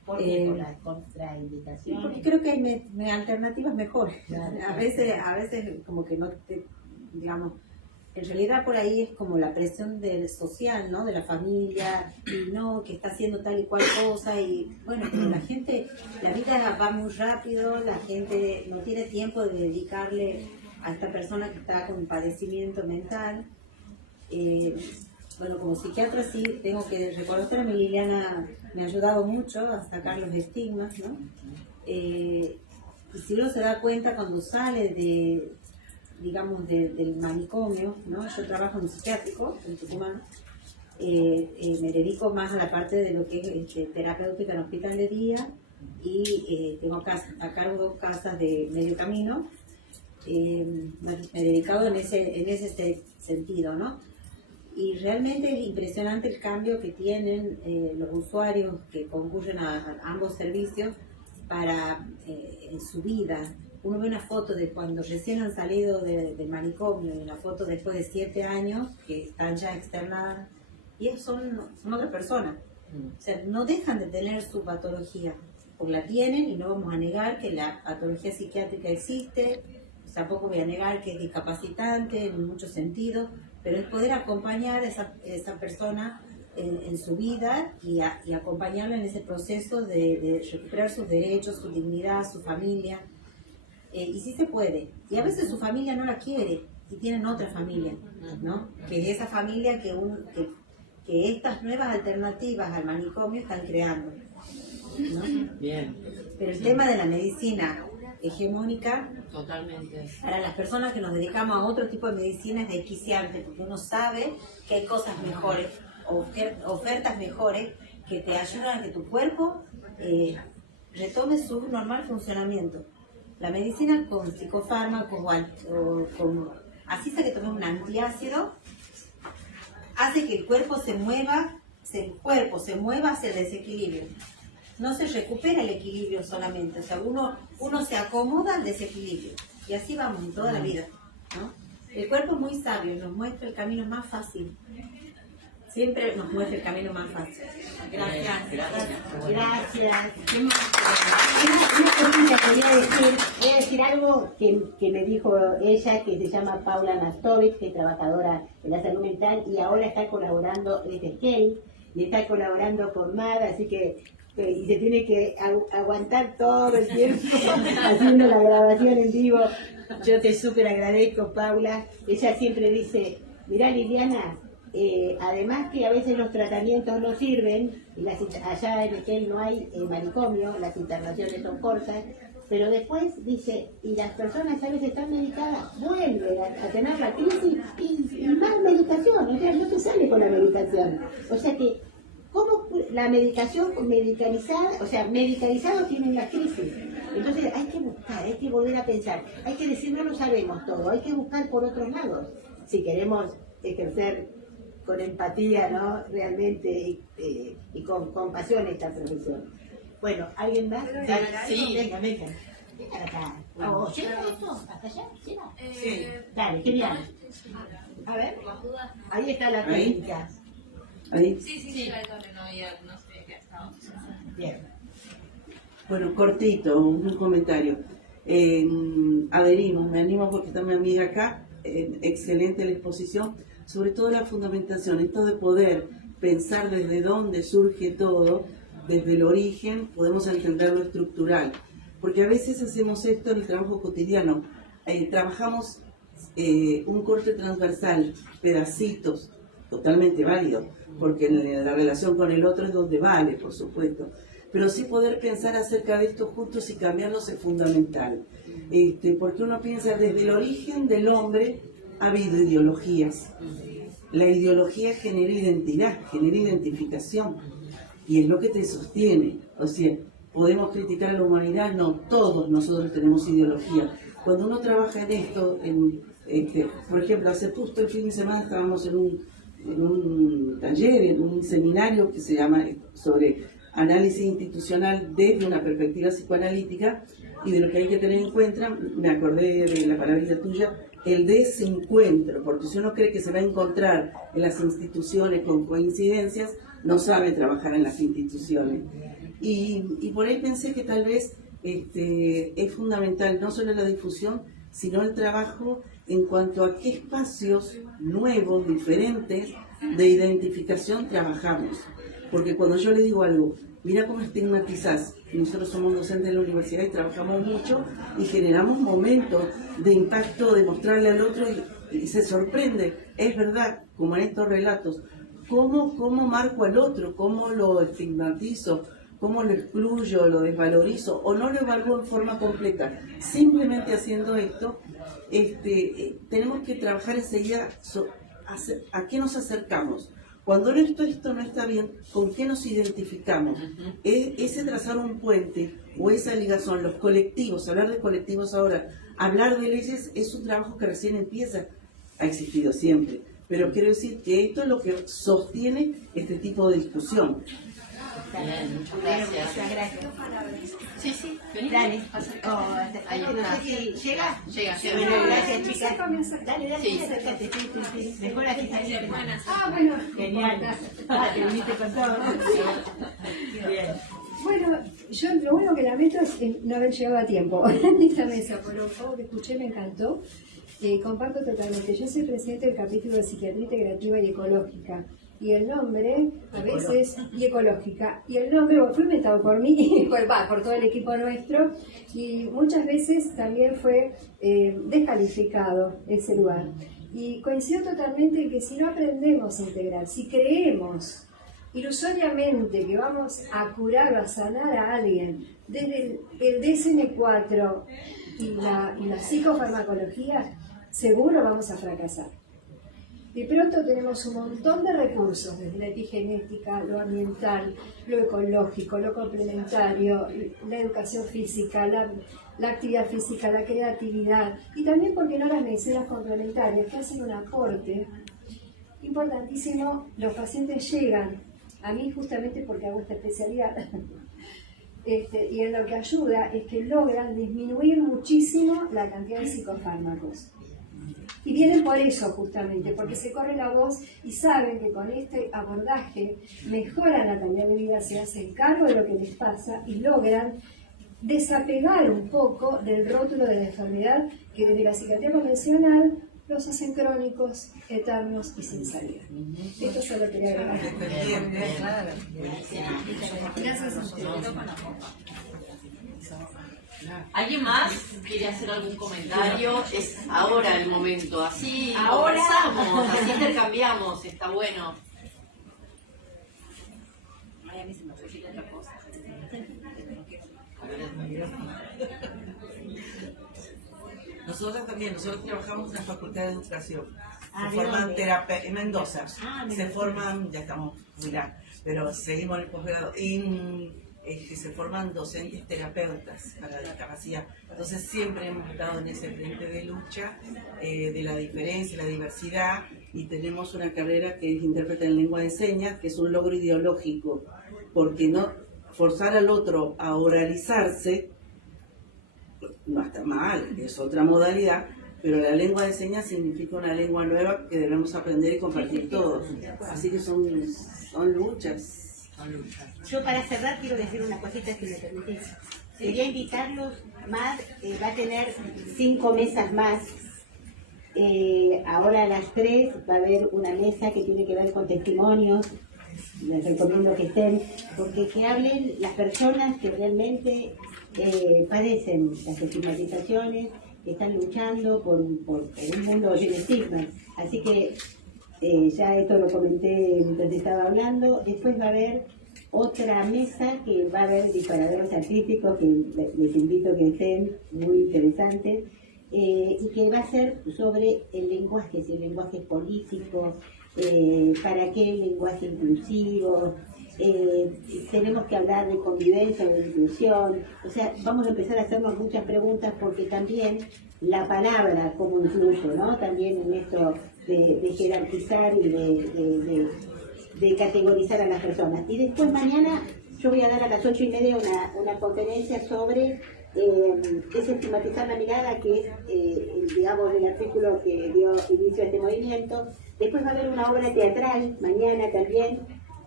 ¿Por qué? Por las contraindicaciones. Porque creo que hay alternativas mejores. Claro. A veces como que no te, digamos, en realidad por ahí es como la presión del social, ¿no? De la familia, y no, que está haciendo tal y cual cosa, y bueno, pero la gente, la vida va muy rápido, la gente no tiene tiempo de dedicarle a esta persona que está con padecimiento mental. Bueno, como psiquiatra sí tengo que reconocer a mi Liliana, me ha ayudado mucho a sacar los estigmas, ¿no? Y si uno se da cuenta cuando sale digamos, del manicomio, ¿no? Yo trabajo en un psiquiátrico, en Tucumán, me dedico más a la parte de lo que es terapéutica en hospital de día, y tengo a cargo casas de medio camino. Me he dedicado en ese sentido, ¿no? Y realmente es impresionante el cambio que tienen los usuarios que concurren a ambos servicios en su vida. Uno ve una foto de cuando recién han salido del manicomio y una foto después de 7 años que están ya externadas, y son otra persona. O sea, no dejan de tener su patología, porque la tienen, y no vamos a negar que la patología psiquiátrica existe. Tampoco voy a negar que es discapacitante en muchos sentidos, pero es poder acompañar a esa persona en su vida y acompañarla en ese proceso de recuperar sus derechos, su dignidad, su familia. Y sí se puede. Y a veces su familia no la quiere y tienen otra familia, ¿no? Que es esa familia que estas nuevas alternativas al manicomio están creando, ¿no? Bien. Pero el tema de la medicina hegemónica, Totalmente. para las personas que nos dedicamos a otro tipo de medicina es desquiciante, porque uno sabe que hay cosas mejores, ofertas mejores que te ayudan a que tu cuerpo retome su normal funcionamiento. La medicina con psicofármacos así sea que tomes un antiácido, hace que el cuerpo se mueva hacia el desequilibrio. No se recupera el equilibrio solamente, o sea, uno se acomoda al desequilibrio, y así vamos en toda la vida, ¿no? El cuerpo es muy sabio, nos muestra el camino más fácil. Siempre nos muestra el camino más fácil. Gracias. Gracias. Una cosita voy a decir algo que me dijo ella, que se llama Paula Nastovich, que es trabajadora en la salud mental y ahora está colaborando desde Skate y está colaborando con MAD, así que y se tiene que aguantar todo el tiempo haciendo la grabación en vivo. Yo te súper agradezco, Paula. Ella siempre dice, mirá, Liliana, además que a veces los tratamientos no sirven, y allá en Esquel no hay manicomio, las internaciones son cortas, pero después dice, y las personas a veces están medicadas, vuelven a tener la crisis y más medicación, o sea, no te sale con la medicación. O sea que, ¿cómo la medicación medicalizada, o sea, medicalizados tienen la crisis? Entonces hay que buscar, hay que volver a pensar, hay que decir no lo sabemos todo, hay que buscar por otros lados, si queremos ejercer con empatía, ¿no? Realmente y con compasión esta profesión. Bueno, ¿alguien más? Sí. Venga. Venga acá. ¿Llega esto? ¿Hasta allá? ¿Llega? Sí. Dale, genial. A ver. Ahí está la técnica. ¿Ahí? Sí, no sé qué estaba. Bien. Bueno, cortito, un comentario. Adherimos, me animo porque está mi amiga acá, excelente la exposición, sobre todo la fundamentación, esto de poder pensar desde dónde surge todo, desde el origen, podemos entender lo estructural, porque a veces hacemos esto en el trabajo cotidiano, trabajamos un corte transversal, pedacitos, totalmente válido, porque en la relación con el otro es donde vale, por supuesto, pero sí poder pensar acerca de estos juntos y cambiarlos es fundamental, porque uno piensa desde el origen del hombre ha habido ideologías, la ideología genera identidad, genera identificación, y es lo que te sostiene. O sea, podemos criticar a la humanidad, no, todos nosotros tenemos ideología. Cuando uno trabaja en esto, por ejemplo, hace justo el fin de semana estábamos en un taller, en un seminario que se llama sobre análisis institucional desde una perspectiva psicoanalítica, y de lo que hay que tener en cuenta, me acordé de la palabrita tuya, el desencuentro, porque si uno cree que se va a encontrar en las instituciones con coincidencias, no sabe trabajar en las instituciones. Y por ahí pensé que tal vez es fundamental no solo la difusión, sino el trabajo en cuanto a qué espacios nuevos, diferentes, de identificación trabajamos. Porque cuando yo le digo algo, mira cómo estigmatizás, nosotros somos docentes de la universidad y trabajamos mucho y generamos momentos de impacto, de mostrarle al otro y se sorprende, es verdad, como en estos relatos, cómo marco al otro, cómo lo estigmatizo, cómo lo excluyo, lo desvalorizo o no lo evalúo en forma completa. Simplemente haciendo esto, tenemos que trabajar enseguida a qué nos acercamos. Cuando esto no está bien, ¿con qué nos identificamos? Ese trazar un puente o esa ligación, los colectivos, hablar de colectivos ahora, hablar de leyes es un trabajo que recién empieza, ha existido siempre, pero quiero decir que esto es lo que sostiene este tipo de discusión. Bien, muchas gracias. Muchas gracias. Sí, sí, vení. Dale. Ahí No está. sé si llega. Llega. Bueno, gracias, chicas. Dale, Sí. acércate. Sí. Mejor aquí salir. Ah, bueno. Genial. Te viniste con todo. Bien. Bueno, yo lo único que lamento es no haber llegado a tiempo en esta mesa, pero todo lo que escuché me encantó. Comparto totalmente. Yo soy presidente del capítulo de Psiquiatría Integrativa y Ecológica. Y el nombre, a veces, y ecológica. Y el nombre fue inventado por mí y por todo el equipo nuestro. Y muchas veces también fue descalificado ese lugar. Y coincido totalmente en que si no aprendemos a integrar, si creemos ilusoriamente que vamos a curar o a sanar a alguien desde el DSM-4 y la psicofarmacología, seguro vamos a fracasar. De pronto tenemos un montón de recursos, desde la epigenética, lo ambiental, lo ecológico, lo complementario, la educación física, la actividad física, la creatividad y también, ¿por qué no?, las medicinas complementarias que hacen un aporte importantísimo. Los pacientes llegan a mí justamente porque hago esta especialidad y en lo que ayuda es que logran disminuir muchísimo la cantidad de psicofármacos. Y vienen por eso justamente, porque se corre la voz y saben que con este abordaje mejoran la calidad de vida, se hacen cargo de lo que les pasa y logran desapegar un poco del rótulo de la enfermedad que desde la psiquiatría convencional los hacen crónicos, eternos y sin salida. Esto solo quería agregar. Gracias a ustedes. ¿Alguien más quiere hacer algún comentario? Es ahora el momento, así Ahora. conversamos, así intercambiamos, está bueno. Ay, a mí se me ocurrió otra cosa. Nosotros trabajamos en la Facultad de Educación. Ah, Se ¿de forman dónde? en Mendoza. Se forman, ya estamos mirá, pero seguimos en el posgrado. Y se forman docentes terapeutas para la discapacidad. Entonces siempre hemos estado en ese frente de lucha de la diferencia, la diversidad, y tenemos una carrera que es intérprete en lengua de señas, que es un logro ideológico, porque no forzar al otro a oralizarse no está mal, es otra modalidad, pero la lengua de señas significa una lengua nueva que debemos aprender y compartir todos. Así que son luchas. Yo para cerrar quiero decir una cosita, si me permitís. Quería invitarlos, MAD va a tener 5 mesas más. Ahora a las 3 va a haber una mesa que tiene que ver con testimonios. Les recomiendo que estén, porque que hablen las personas que realmente padecen las estigmatizaciones, que están luchando por un mundo sin estigmas. Así que ya esto lo comenté mientras estaba hablando. Después va a haber otra mesa que va a haber disparaderos artísticos que les invito a que estén, muy interesantes, y que va a ser sobre el lenguaje, si el lenguaje es político, para qué el lenguaje inclusivo. Tenemos que hablar de convivencia, de inclusión, o sea, vamos a empezar a hacernos muchas preguntas, porque también la palabra como influye, ¿no? También en esto de jerarquizar y de categorizar a las personas. Y después mañana yo voy a dar a las 8:30 una conferencia sobre desestigmatizar la mirada, que es digamos el artículo que dio inicio a este movimiento. Después va a haber una obra teatral mañana también,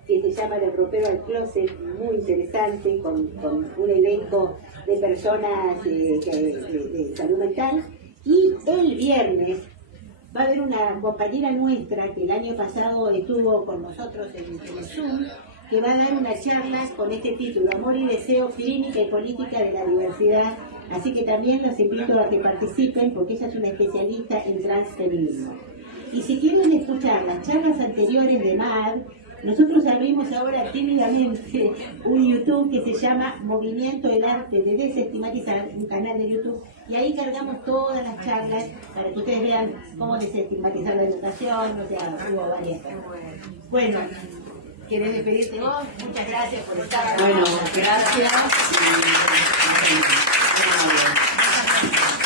que se llama Del ropero al closet, muy interesante, con un elenco de personas de salud mental. Y el viernes va a haber una compañera nuestra que el año pasado estuvo con nosotros en el Zoom, que va a dar una charla con este título, Amor y Deseo, Clínica y Política de la Diversidad. Así que también los invito a que participen, porque ella es una especialista en transfeminismo. Y si quieren escuchar las charlas anteriores de MAD, nosotros abrimos ahora tímidamente un YouTube que se llama Movimiento el Arte de Desestigmatizar, un canal de YouTube, y ahí cargamos todas las charlas para que ustedes vean cómo desestigmatizar la educación, o sea, hubo varias cosas. Bueno, ¿querés despedirte vos? Muchas gracias por estar acá. Bueno, gracias.